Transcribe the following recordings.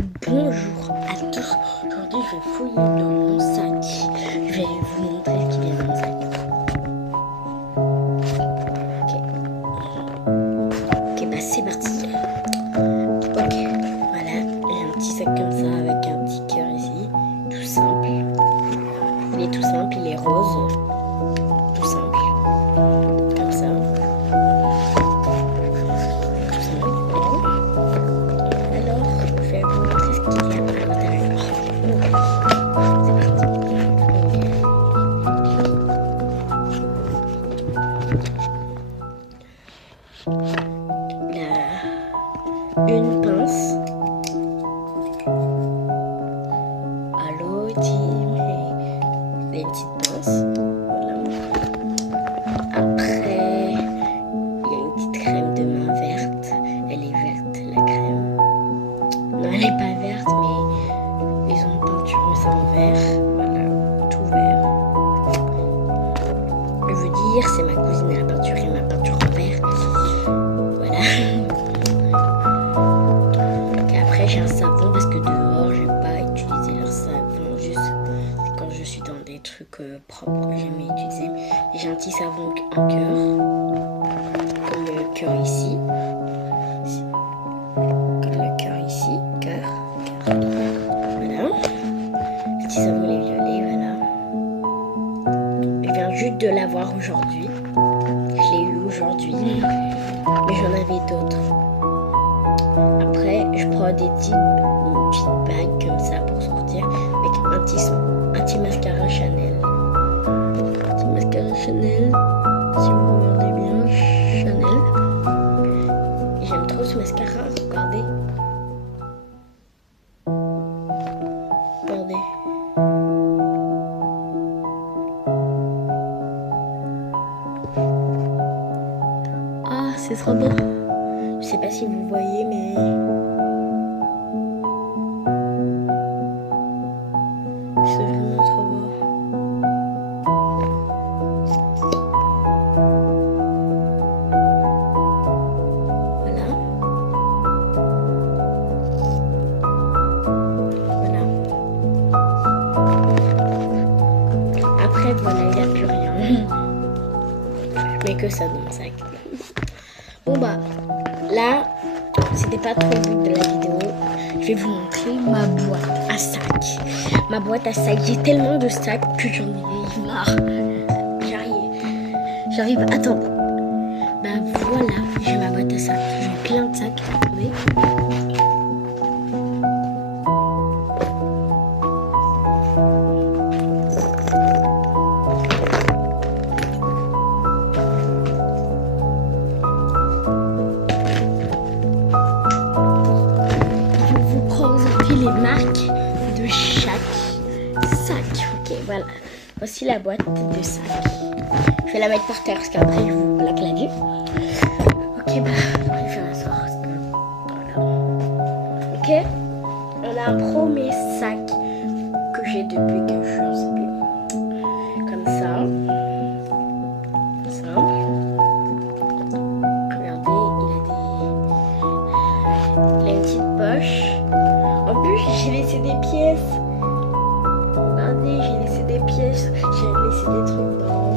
Bonjour à tous, aujourd'hui je vais fouiller dans mon sac. Je vais vous montrer ce qu'il y a dans mon sac. Ok, bah c'est parti. Ok, voilà, j'ai un petit sac comme ça avec un petit cœur ici, tout simple. Il est tout simple, il est rose, tout simple, comme ça. Tout simple, voilà. Alors, je vais vous montrer ce qu'il y a à l'intérieur. C'est parti. Une pince. Allô, Tim. Les petites pinces. Voilà. Après, il y a une petite crème de main verte. Elle est verte, la crème. Non, elle n'est pas verte, mais ils ont peinturé ça en vert. Voilà, tout vert. Je veux dire, c'est ma cousine, elle a peinturé ma peinture en vert. Voilà. Et après, j'ai un savon parce que dehors, je vais pas utiliser leur savon. Juste quand je suis dans des trucs propres que j'aime utiliser. Et j'ai un petit savon en cœur. Comme le cœur ici. Comme le cœur ici. Cœur. Voilà. Le petit savon les violets, voilà. Je viens juste de l'avoir aujourd'hui. Je l'ai eu aujourd'hui. Mais j'en avais d'autres. Après, je prends une petite bague comme ça pour sortir avec un petit mascara Chanel. Un petit mascara Chanel, si vous regardez bien, Chanel. Et j'aime trop ce mascara, regardez. Regardez. Ah, c'est trop beau. Je sais pas si vous voyez, mais c'est vraiment trop beau. Voilà. Voilà. Après, voilà, il n'y a plus rien. Je mets que ça dans mon sac. Bon bah, là, c'était pas trop le but de la vidéo. Je vais vous montrer ma boîte à sac. Ma boîte à sac, j'ai tellement de sacs que j'en ai marre. J'arrive, attends. Bah voilà, j'ai ma boîte à sac. J'ai plein de sacs, attendez. Les marques de chaque sac. Ok, voilà. Voici la boîte de sac. Je vais la mettre par terre parce qu'après je vous plaque la vue. Ok, bah, je vais faire un sort. Voilà. Ok, on a un premier sac que j'ai depuis que je suis en CP. Comme ça. Ça. Regardez, il a une petite poche. En plus, j'ai laissé des pièces. Regardez, j'ai laissé des pièces. J'ai laissé des trucs dans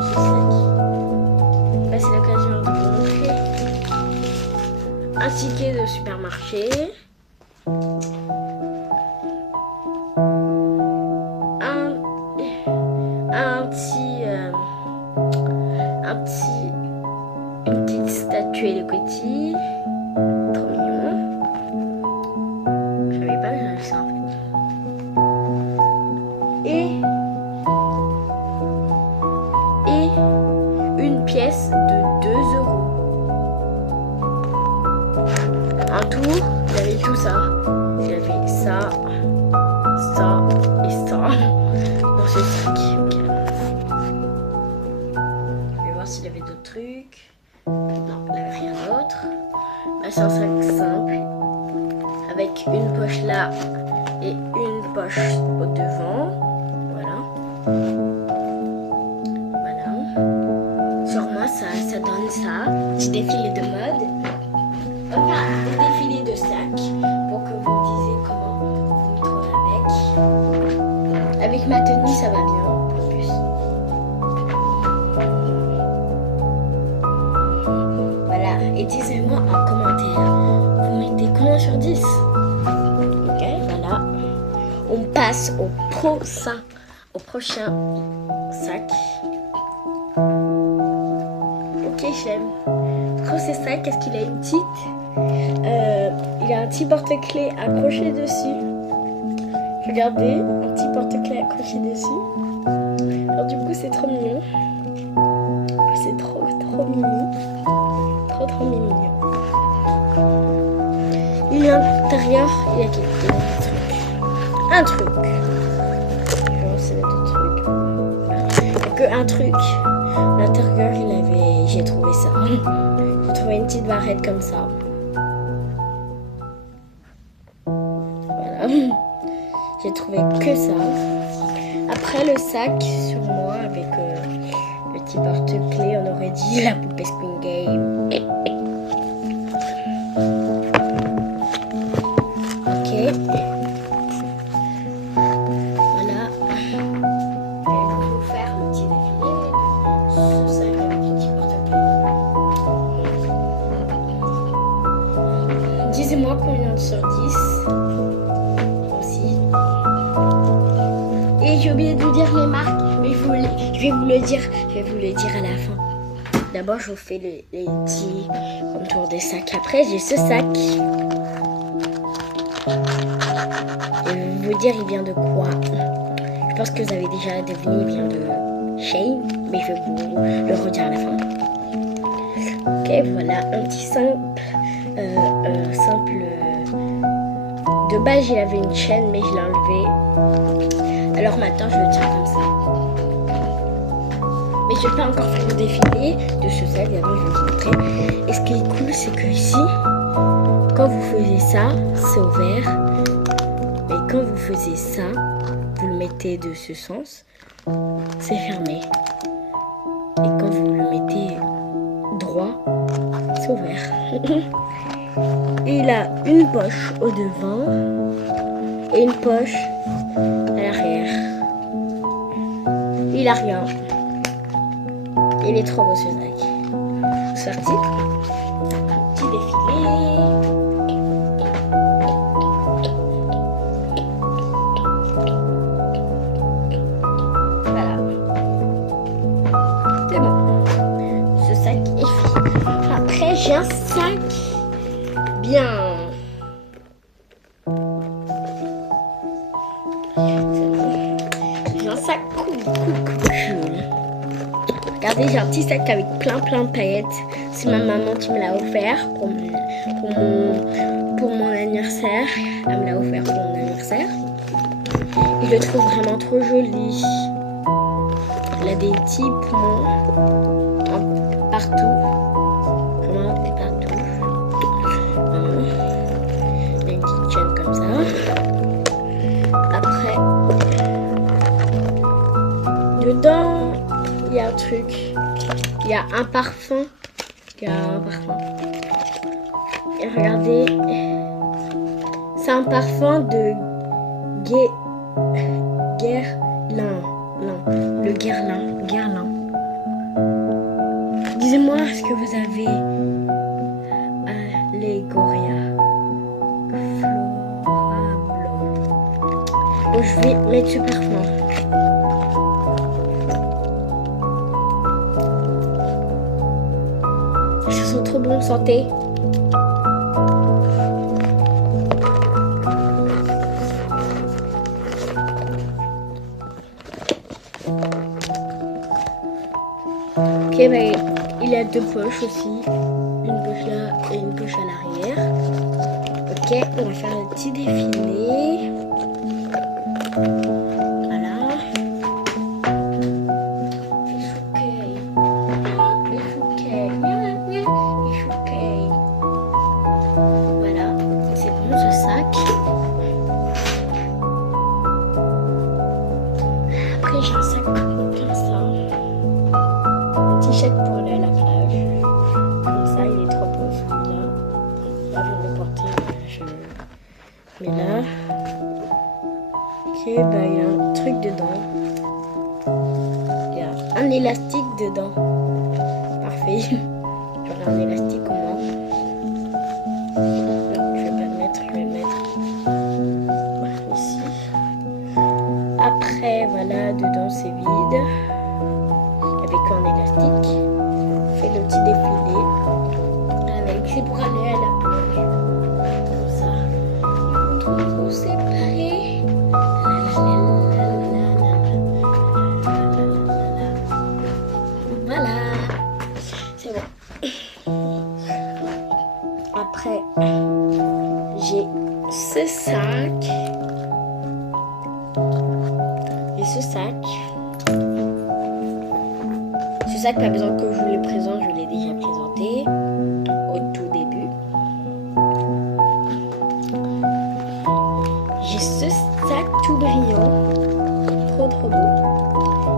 ce sac. Là, c'est l'occasion de vous montrer un ticket de supermarché. Une petite statue Hello Kitty. Trop mignon. Je savais pas que j'avais ça en fait. Et une pièce de 2 euros. En tout, j'avais tout ça. J'avais ça, ça et ça dans ce sac. Okay. Je vais voir s'il y avait d'autres trucs. Non, il n'y avait rien d'autre. Bah, c'est un sac simple avec une poche là et une poche au devant. Voilà. Voilà. Sur moi, ça donne ça. Petit défilé de mode. Enfin, des défilés de sacs pour sur 10. Ok, voilà. On passe au prochain sac. Ok, j'aime trop ces sacs. Est-ce qu'il a une petite il a un petit porte-clés accroché dessus. Regardez, un petit porte-clés accroché dessus. Alors du coup, c'est trop mignon. C'est trop mignon. Trop mignon. Et l'intérieur, il y a quelques trucs. Un truc. Je vais lancer d'autres trucs. Il n'y a que un truc. L'intérieur, j'ai trouvé ça. J'ai trouvé une petite barrette comme ça. Voilà. J'ai trouvé que ça. Après le sac sur moi avec le petit porte-clés, on aurait dit la poupée Squid Game. Ok. Voilà. Et pour vous faire le petit défilé, ce sac avec le petit porte-clés. Disez-moi combien sur 10. Aussi. Et j'ai oublié de vous dire les marques, mais je vais vous le dire à la fin. D'abord, je vous fais les petits contours des sacs. Après, j'ai ce sac. Et je vais vous dire, il vient de quoi? Je pense que vous avez déjà deviné, il vient de Shein, mais je vais vous le redire à la fin. Ok, voilà, un petit simple. De base, il avait une chaîne, mais je l'ai enlevé. Alors maintenant, je le tiens comme ça. Mais je n'ai pas encore fait le défilé de ce sac. D'abord, je vais vous montrer. Et ce qui est cool, c'est que ici, quand vous faisiez ça, c'est ouvert. Mais quand vous faisiez ça, vous le mettez de ce sens, c'est fermé. Et quand vous le mettez droit, c'est ouvert. Il a une poche au devant et une poche à l'arrière. Il a rien. Il est trop beau ce sac. C'est parti. Petit défilé. Voilà. C'est bon. Ce sac est fini. Après, j'ai un sac bien. J'ai un sac cool. Regardez, j'ai un petit sac avec plein de paillettes. C'est ma maman qui me l'a offert pour mon anniversaire. Elle me l'a offert pour mon anniversaire. Et je le trouve vraiment trop joli. Elle a des petits points partout. Vraiment partout. Il y a une petite chaîne comme ça. Après, dedans, il y a un truc. Il y a un parfum. Et regardez. C'est un parfum de Guerlain. Le Guerlain. Disez-moi ce que vous avez. Allegoria. Florable. Bon, je vais mettre ce parfum. Ils sont trop bons, santé. Ok, bah, il a deux poches aussi. Une poche là et une poche à l'arrière. Ok, on va faire le petit défilé. Voilà. Voilà, c'est bon ce sac. Après j'ai un sac comme ça. Un t-shirt pour aller à la plage. Comme ça, il est trop beau celui-là. Là, je vais le porter. Je le mets là. Ok, bah il y a un truc dedans. Il y a un élastique dedans. Parfait. J'aurai un élastique au moins. Non, je vais pas le mettre. nous séparer. Voilà, c'est bon. Après, j'ai ce sac. Et ce sac. Ce sac, pas besoin que je vous le présente, je l'ai déjà présenté au tout début. J'ai ce sac tout brillant, trop beau.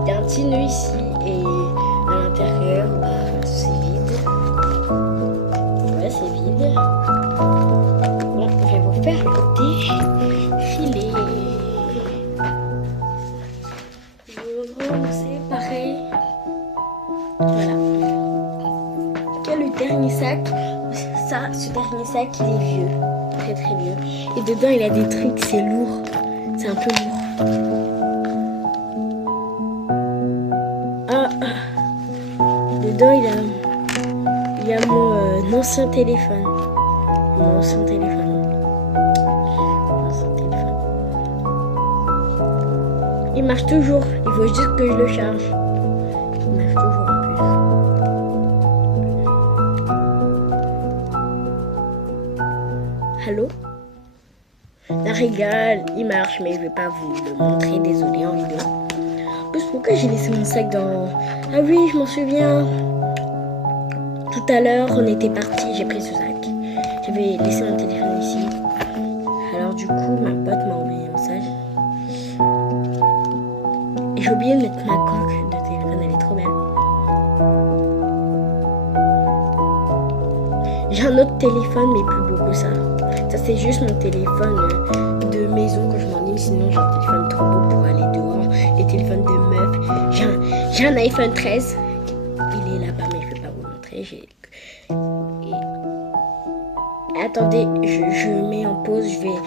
Il y a un petit nœud ici et à l'intérieur, c'est vide. Ouais, c'est vide. Bon, je vais vous faire le défilé. C'est pareil. Voilà. Le dernier sac, ce dernier sac, il est vieux, très vieux. Et dedans, il a des trucs, c'est lourd, c'est un peu lourd. Dedans, il y a mon ancien téléphone. Mon ancien téléphone. Il marche toujours, il faut juste que je le charge. Il marche toujours en plus. Allô? Ça rigole, il marche, mais je vais pas vous le montrer, désolé, en vidéo. En plus, pourquoi j'ai laissé mon sac dans... Ah oui, je m'en souviens. Tout à l'heure, on était parti, j'ai pris ce sac. J'avais laissé mon téléphone ici. Alors du coup, ma pote m'a envoyé un message. Et j'ai oublié de mettre ma coque de téléphone, elle est trop belle. J'ai un autre téléphone, mais plus beau que ça. Ça, c'est juste mon téléphone de maison quand je m'ennuie. Sinon, j'ai un téléphone trop beau pour aller dehors. Les téléphones de meuf. J'ai un iPhone 13. Il est là-bas, mais je ne vais pas vous montrer. Attendez, je mets en pause. Je vais...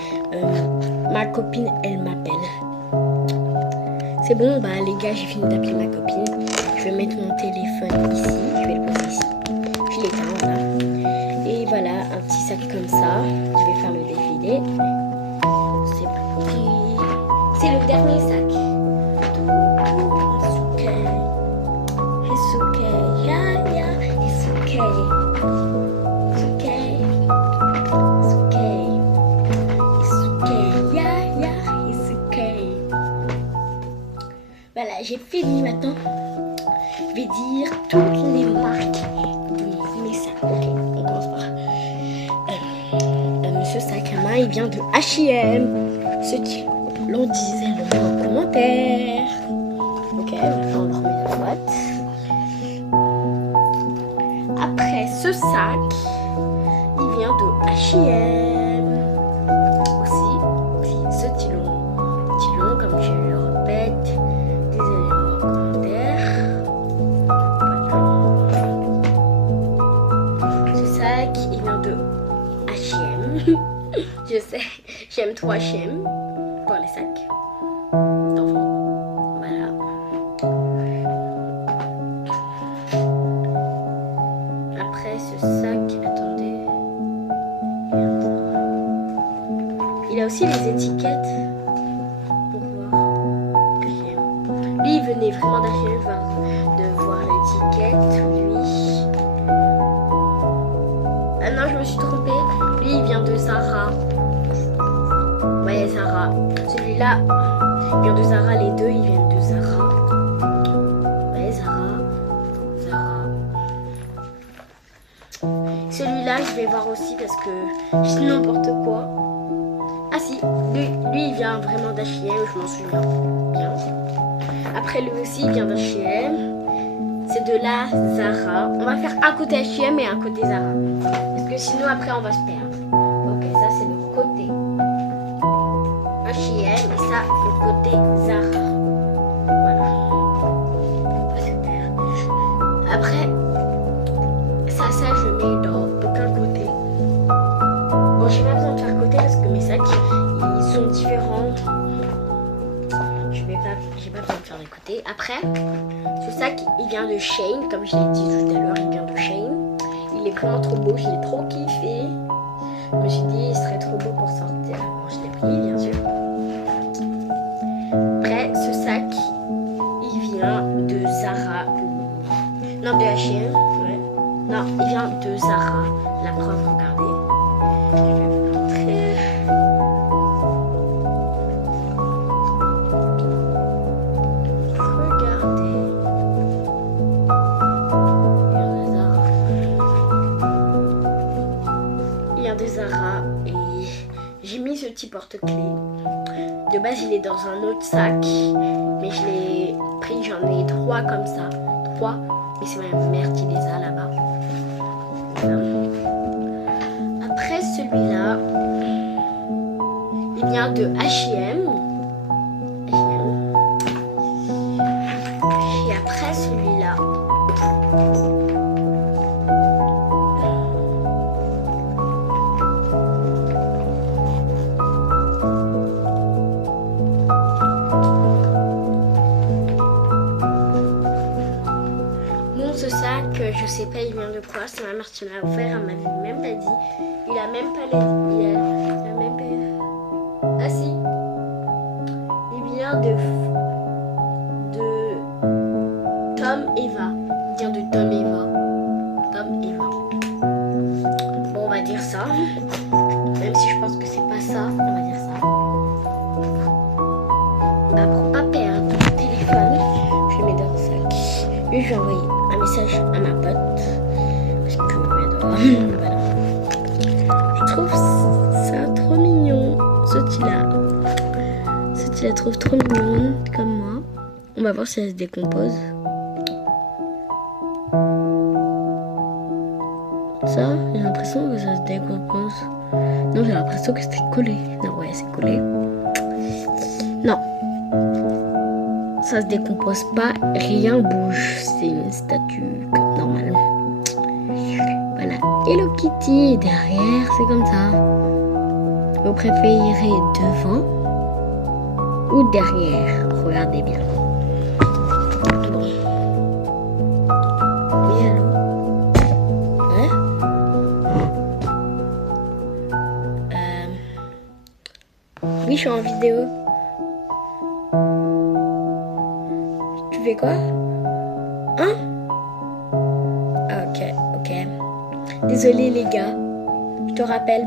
ma copine, elle m'appelle. C'est bon, les gars, j'ai fini d'appeler ma copine. Je vais mettre mon téléphone ici. Je vais le poser ici. Je l'éteins, voilà. Et voilà, un petit sac comme ça. Je vais faire le défilé. C'est parti. C'est le dernier sac. It's okay. It's okay. Yeah, yeah. It's okay. It's okay. It's okay. It's okay. Yeah, yeah. It's okay. Voilà, j'ai fini maintenant. Je vais dire toutes les marques de mes sacs. Ok, on commence par ce sac à main, il vient de H&M. Ceux qui l'ont disait le met en commentaire. Ok, maintenant on remet la boîte. Après ce sac, il vient de H&M. Aussi ce stylo, comme je le répète. Il vient de H&M. Je sais, j'aime trop H&M pour les sacs d'enfants. Voilà. Après ce sac, attendez. Il a aussi les étiquettes pour voir H&M. Lui, il venait vraiment d'H&M de voir l'étiquette. Lui. Ah non, je me suis trompée. Lui, il vient de Zara. Ouais, Zara. Celui-là, il vient de Zara. Les deux, ils viennent de Zara. Ouais, Zara. Celui-là, je vais voir aussi parce que je dis n'importe quoi. Ah si, lui, il vient vraiment d'H&M. Je m'en souviens bien. Après, lui aussi, il vient d'H&M. C'est de la Zara. On va faire un côté H&M et un côté Zara. Parce que sinon après on va se perdre. Ok, ça c'est le côté H&M et ça le côté Zara. Voilà. Super. Après, ça je mets dans aucun côté. Bon, j'ai pas besoin de faire côté parce que mes sacs ils sont différents. J'ai pas besoin de faire des côtés. Après, ce sac, il vient de Shein, comme je l'ai dit tout à l'heure, il vient de Shein. Il est vraiment trop beau, je l'ai trop kiffé. Je me suis dit, il serait trop beau pour sortir. Bon, je l'ai pris, bien sûr. pris ce petit porte-clés. De base, il est dans un autre sac, mais je l'ai pris, j'en ai 3 comme ça. 3, mais c'est ma mère qui les a là-bas. Voilà. Après celui-là, il vient de H&M. Et après celui-là, ce sac, je sais pas il vient de quoi, c'est ma mère qui m'a offert, elle m'avait même pas dit. Il a même pas les... Il a même pas... Ah si. Il vient de Tom Eva. Il vient de Tom Eva. Tom Eva. Bon, on va dire ça. Même si je pense que c'est pas ça, on va dire ça. Bah, pour pas perdre mon téléphone, je le mets dans le sac. Lui, je vais envoyer un message à ma pote parce que voilà. Je trouve ça trop mignon, ce la trouve trop mignonne comme moi. On va voir si elle se décompose. Ça, j'ai l'impression que ça se décompose. Non, j'ai l'impression que c'était collé. Non, ouais, c'est collé. Non. Ça se décompose pas, rien bouge, c'est une statue normale. Voilà, Hello Kitty derrière, c'est comme ça. Vous préférez devant ou derrière? Regardez bien. Bon. Oui, allô? Ouais? Oui, je suis en vidéo. Tu fais quoi? Hein? Ok. Désolée les gars. Je te rappelle.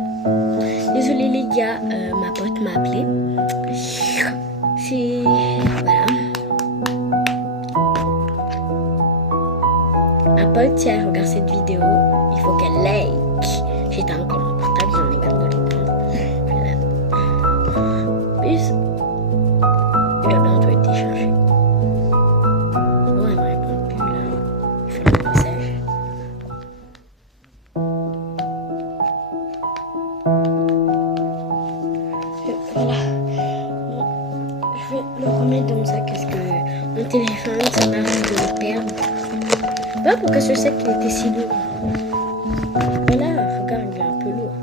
Désolée les gars, ma pote m'a appelé. C'est... Voilà. Ma pote, si elle regarde cette vidéo, il faut qu'elle like. J'étais encore mon portable, j'en ai marre de l'éteindre. Plus, il va bientôt être déchargé. Bon, elle me répond plus là. Il faut le message. Voilà. Je vais le remettre dans mon sac parce que mon téléphone, ça m'arrive de le perdre. Pas pourquoi ce sac il était si lourd. Voilà, regarde, il est un peu lourd.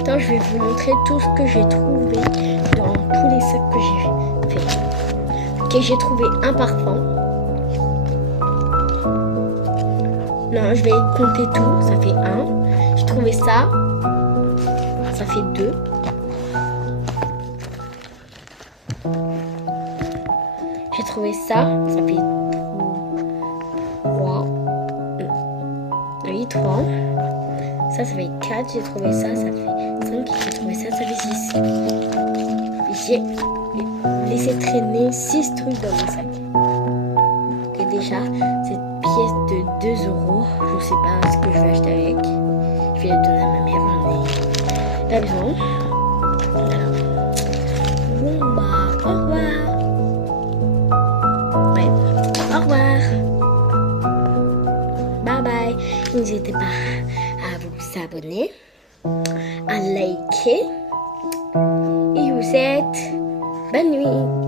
Attends, je vais vous montrer tout ce que j'ai trouvé dans tous les sacs que j'ai fait. Ok, j'ai trouvé un parfum. Non, je vais compter tout. Ça fait 1. J'ai trouvé ça. Ça fait 2. J'ai trouvé ça. Ça fait 3. Oui, 3. Ça fait 4. J'ai trouvé ça. Ça fait 5. J'ai trouvé ça. Ça fait 6. J'ai laissé traîner 6 trucs dans mon sac. Ok, déjà, cette pièce de 2 €. Je sais pas ce que je vais acheter avec. Je vais la donner à ma mère. J'en ai pas besoin. Voilà. Bon bah, au revoir. Ouais, au revoir. Bye bye. N'hésitez pas à vous abonner, à liker. Et je vous souhaite bonne nuit.